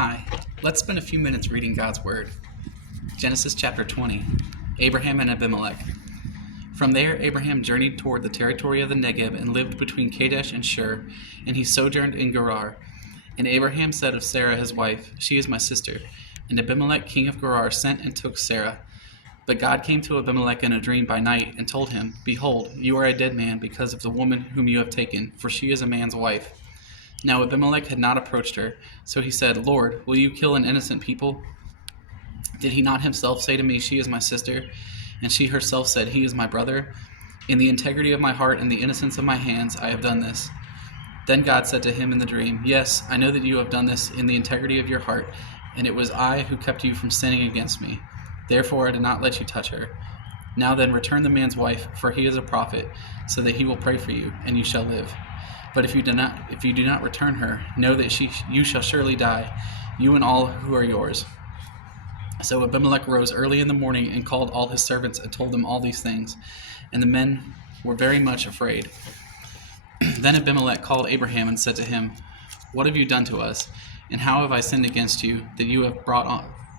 Hi, let's spend a few minutes reading God's Word. Genesis chapter 20, Abraham and Abimelech. From there, Abraham journeyed toward the territory of the Negev and lived between Kadesh and Shur, and he sojourned in Gerar. And Abraham said of Sarah his wife, "She is my sister." And Abimelech king of Gerar sent and took Sarah. But God came to Abimelech in a dream by night and told him, "Behold, you are a dead man because of the woman whom you have taken, for she is a man's wife." Now Abimelech had not approached her, so he said, "Lord, will you kill an innocent people? Did he not himself say to me, 'She is my sister'? And she herself said, 'He is my brother'? In the integrity of my heart and the innocence of my hands I have done this." Then God said to him in the dream, "Yes, I know that you have done this in the integrity of your heart, and it was I who kept you from sinning against me. Therefore I did not let you touch her. Now then, return the man's wife, for he is a prophet, so that he will pray for you, and you shall live. But if you do not return her, know that you shall surely die, you and all who are yours." So Abimelech rose early in the morning and called all his servants and told them all these things, and the men were very much afraid. Then Abimelech called Abraham and said to him, "What have you done to us, and how have I sinned against you, that you have brought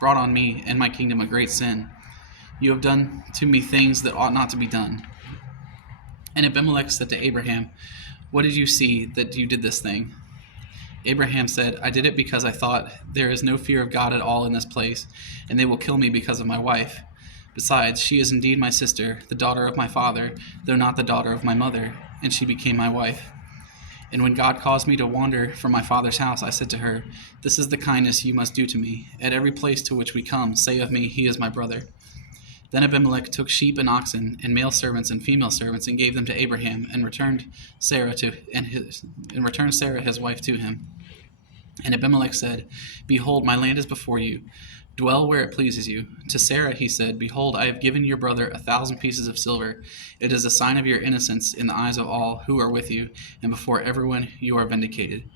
on me and my kingdom a great sin? You have done to me things that ought not to be done." And Abimelech said to Abraham, "What did you see that you did this thing?" Abraham said, "I did it because I thought, there is no fear of God at all in this place, and they will kill me because of my wife. Besides, she is indeed my sister, the daughter of my father, though not the daughter of my mother, and she became my wife. And when God caused me to wander from my father's house, I said to her, 'This is the kindness you must do to me. At every place to which we come, say of me, He is my brother.' Then Abimelech took sheep and oxen, and male servants and female servants, and gave them to Abraham, and returned Sarah his wife to him. And Abimelech said, 'Behold, my land is before you. Dwell where it pleases you.' To Sarah he said, 'Behold, I have given your brother 1,000 pieces of silver. It is a sign of your innocence in the eyes of all who are with you, and before everyone you are vindicated.'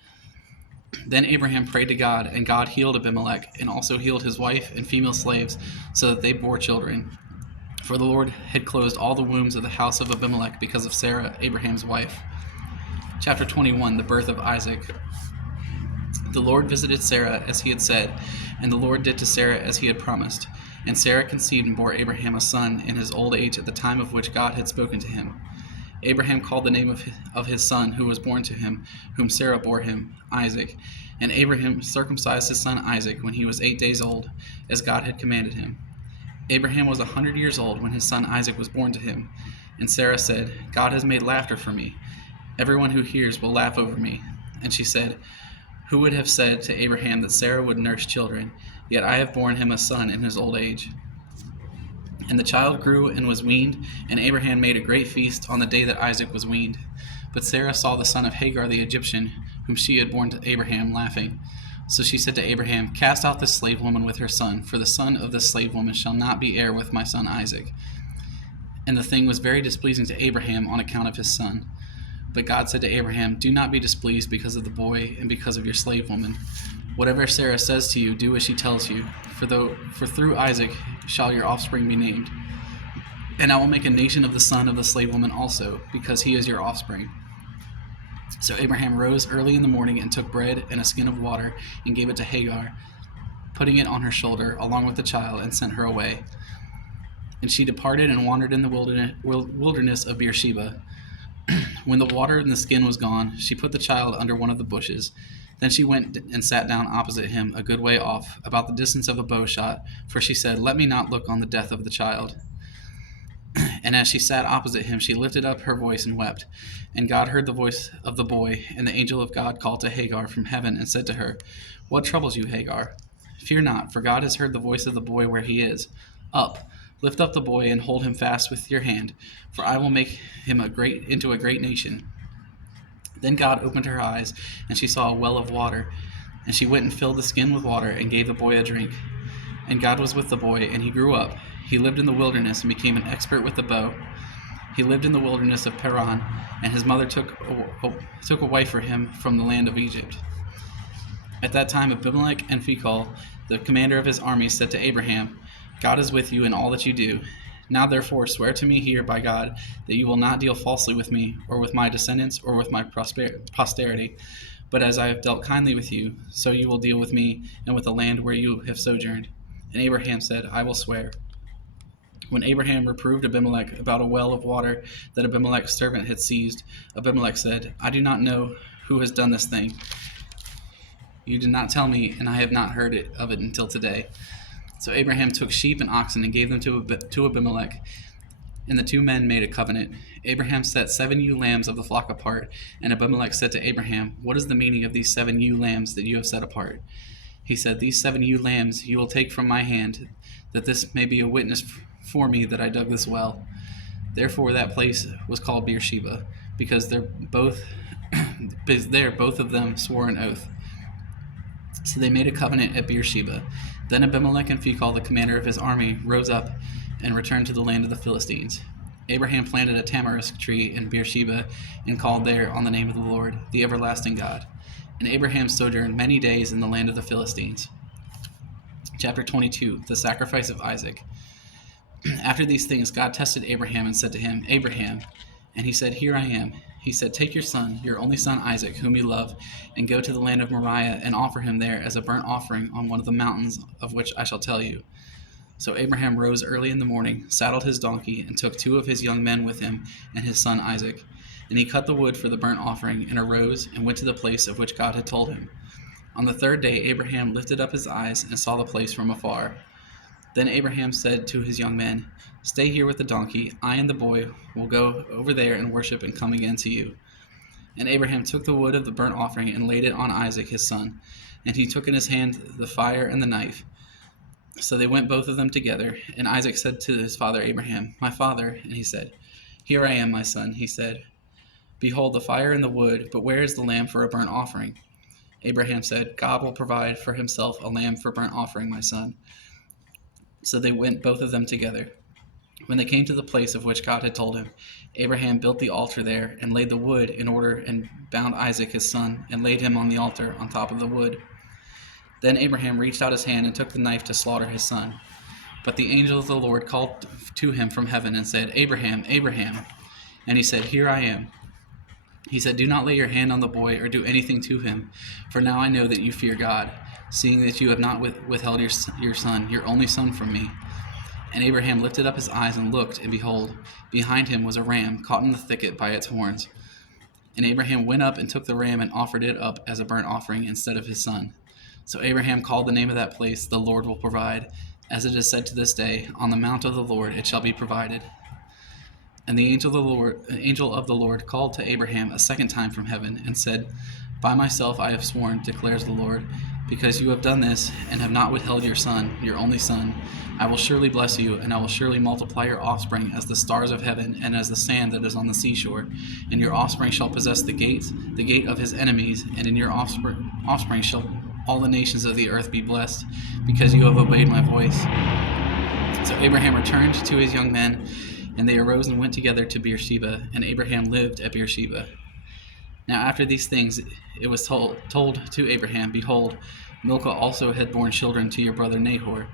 Then Abraham prayed to God, and God healed Abimelech, and also healed his wife and female slaves, so that they bore children. For the Lord had closed all the wombs of the house of Abimelech because of Sarah, Abraham's wife." Chapter 21, the birth of Isaac. The Lord visited Sarah as he had said, and the Lord did to Sarah as he had promised. And Sarah conceived and bore Abraham a son in his old age at the time of which God had spoken to him. Abraham called the name of his son who was born to him, whom Sarah bore him, Isaac. And Abraham circumcised his son Isaac when he was 8 days old, as God had commanded him. Abraham was 100 years old when his son Isaac was born to him. And Sarah said, "God has made laughter for me. Everyone who hears will laugh over me." And she said, "Who would have said to Abraham that Sarah would nurse children? Yet I have borne him a son in his old age." And the child grew and was weaned, and Abraham made a great feast on the day that Isaac was weaned. But Sarah saw the son of Hagar the Egyptian, whom she had borne to Abraham, laughing. So she said to Abraham, "Cast out this slave woman with her son, for the son of this slave woman shall not be heir with my son Isaac." And the thing was very displeasing to Abraham on account of his son. But God said to Abraham, "Do not be displeased because of the boy and because of your slave woman. Whatever Sarah says to you, do as she tells you, for through Isaac shall your offspring be named. And I will make a nation of the son of the slave woman also, because he is your offspring." So Abraham rose early in the morning and took bread and a skin of water and gave it to Hagar, putting it on her shoulder along with the child, and sent her away. And she departed and wandered in the wilderness of Beersheba. When the water in the skin was gone, she put the child under one of the bushes. Then she went and sat down opposite him, a good way off, about the distance of a bow shot, for she said, "Let me not look on the death of the child." And as she sat opposite him, she lifted up her voice and wept. And God heard the voice of the boy, and the angel of God called to Hagar from heaven and said to her, "What troubles you, Hagar? Fear not, for God has heard the voice of the boy where he is. Up, lift up the boy and hold him fast with your hand, for I will make him into a great nation." Then God opened her eyes, and she saw a well of water. And she went and filled the skin with water and gave the boy a drink. And God was with the boy, and he grew up. He lived in the wilderness and became an expert with the bow. He lived in the wilderness of Paran, and his mother took a wife for him from the land of Egypt. At that time Abimelech and Phicol, the commander of his army, said to Abraham, "God is with you in all that you do. Now therefore swear to me here by God that you will not deal falsely with me, or with my descendants, or with my posterity, But as I have dealt kindly with you, so you will deal with me and with the land where you have sojourned. And Abraham said, I will swear. When Abraham reproved Abimelech about a well of water that Abimelech's servant had seized, Abimelech said, I do not know who has done this thing. You did not tell me, and I have not heard of it until today. So Abraham took sheep and oxen and gave them to Abimelech, and the two men made a covenant. Abraham set 7 ewe lambs of the flock apart, and Abimelech said to Abraham, What is the meaning of these 7 ewe lambs that you have set apart? He said, These 7 ewe lambs you will take from my hand, that this may be a witness for me that I dug this well. Therefore that place was called Beersheba, because there both of them swore an oath. So they made a covenant at Beersheba. Then Abimelech and Phicol, the commander of his army, rose up and returned to the land of the Philistines. Abraham planted a tamarisk tree in Beersheba and called there on the name of the Lord, the everlasting God. And Abraham sojourned many days in the land of the Philistines. Chapter 22, the sacrifice of Isaac. After these things, God tested Abraham and said to him, Abraham. And he said, Here I am. He said, Take your son, your only son Isaac, whom you love, and go to the land of Moriah and offer him there as a burnt offering on one of the mountains of which I shall tell you. So Abraham rose early in the morning, saddled his donkey, and took 2 of his young men with him and his son Isaac. And he cut the wood for the burnt offering, and arose and went to the place of which God had told him. On the 3rd day Abraham lifted up his eyes and saw the place from afar. Then Abraham said to his young men, Stay here with the donkey. I and the boy will go over there and worship and come again to you. And Abraham took the wood of the burnt offering and laid it on Isaac his son. And he took in his hand the fire and the knife. So they went both of them together. And Isaac said to his father Abraham, My father. And he said, Here I am, my son. He said, Behold the fire and the wood, but where is the lamb for a burnt offering? Abraham said, God will provide for himself a lamb for burnt offering, my son. So they went both of them together. When they came to the place of which God had told him, Abraham built the altar there and laid the wood in order and bound Isaac his son and laid him on the altar on top of the wood. Then Abraham reached out his hand and took the knife to slaughter his son. But the angel of the Lord called to him from heaven and said, Abraham, Abraham. And he said, Here I am. He said, Do not lay your hand on the boy or do anything to him, for now I know that you fear God, seeing that you have not withheld your son, your only son, from me. And Abraham lifted up his eyes and looked, and behold, behind him was a ram caught in the thicket by its horns. And Abraham went up and took the ram and offered it up as a burnt offering instead of his son. So Abraham called the name of that place, The Lord Will Provide. As it is said to this day, On the mount of the Lord it shall be provided. And the angel of the Lord called to Abraham a second time from heaven and said, By myself I have sworn, declares the Lord, because you have done this and have not withheld your son, your only son. I will surely bless you, and I will surely multiply your offspring as the stars of heaven and as the sand that is on the seashore. And your offspring shall possess the gate of his enemies, and in your offspring shall all the nations of the earth be blessed, because you have obeyed my voice. So Abraham returned to his young men, and they arose and went together to Beersheba, and Abraham lived at Beersheba. Now after these things it was told to Abraham, Behold, Milcah also had borne children to your brother Nahor,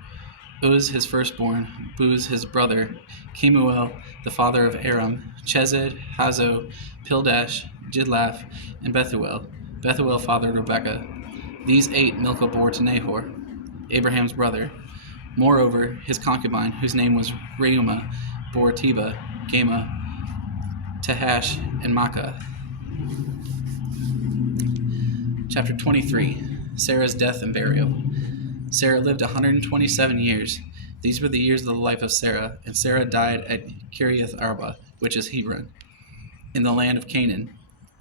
Uz his firstborn, Buz his brother, Kemuel the father of Aram, Chesed, Hazo, Pildash, Jidlaph, and Bethuel. Bethuel fathered Rebekah. These 8 Milcah bore to Nahor, Abraham's brother. Moreover, his concubine, whose name was Reumah, bore Teba, Gama, Tahash, and Makkah. Chapter 23, Sarah's death and burial. Sarah lived 127 years. These were the years of the life of Sarah, and Sarah died at Kiriath Arba, which is Hebron, in the land of Canaan.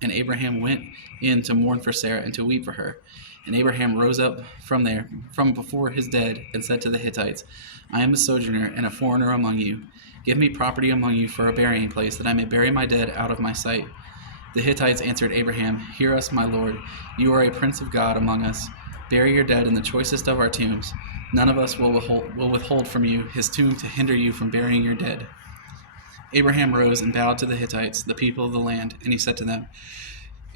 And Abraham went in to mourn for Sarah and to weep for her. And Abraham rose up from before his dead, and said to the Hittites, I am a sojourner and a foreigner among you. Give me property among you for a burying place, that I may bury my dead out of my sight. The Hittites answered Abraham, Hear us, my lord. You are a prince of God among us. Bury your dead in the choicest of our tombs. None of us will withhold from you his tomb to hinder you from burying your dead. Abraham rose and bowed to the Hittites, the people of the land, and he said to them,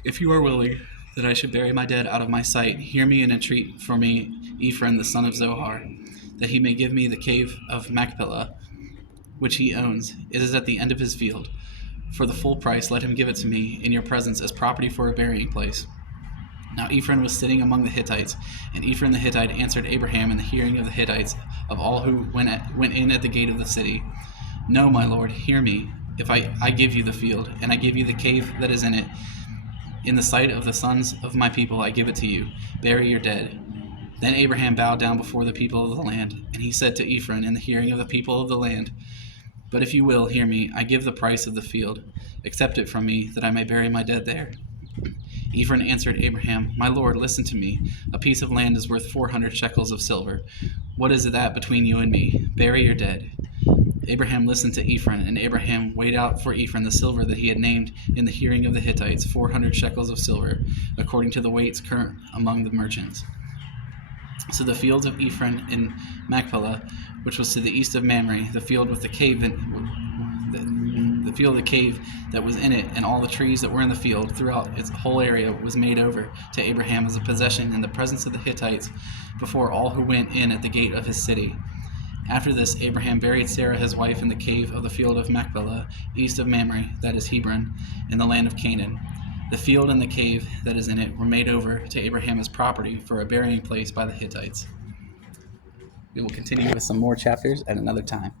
If you are willing that I should bury my dead out of my sight, hear me and entreat for me Ephron the son of Zohar, that he may give me the cave of Machpelah, which he owns. It is at the end of his field. For the full price let him give it to me in your presence as property for a burying place. Now Ephron was sitting among the Hittites, and Ephron the Hittite answered Abraham in the hearing of the Hittites, of all who went in at the gate of the city, No, my lord, hear me. If I give you the field, and I give you the cave that is in it, in the sight of the sons of my people I give it to you. Bury your dead. Then Abraham bowed down before the people of the land, and he said to Ephron in the hearing of the people of the land, But if you will hear me, I give the price of the field. Accept it from me, that I may bury my dead there. Ephron answered Abraham, My lord, listen to me. A piece of land is worth 400 shekels of silver. What is that between you and me? Bury your dead. Abraham listened to Ephron, and Abraham weighed out for Ephron the silver that he had named in the hearing of the Hittites, 400 shekels of silver, according to the weights current among the merchants. So the fields of Ephron in Machpelah, which was to the east of Mamre, the field with the cave the field of the cave that was in it, and all the trees that were in the field throughout its whole area, was made over to Abraham as a possession in the presence of the Hittites before all who went in at the gate of his city. After this, Abraham buried Sarah his wife in the cave of the field of Machpelah, east of Mamre, that is Hebron, in the land of Canaan. The field and the cave that is in it were made over to Abraham as property for a burying place by the Hittites. We will continue with some more chapters at another time.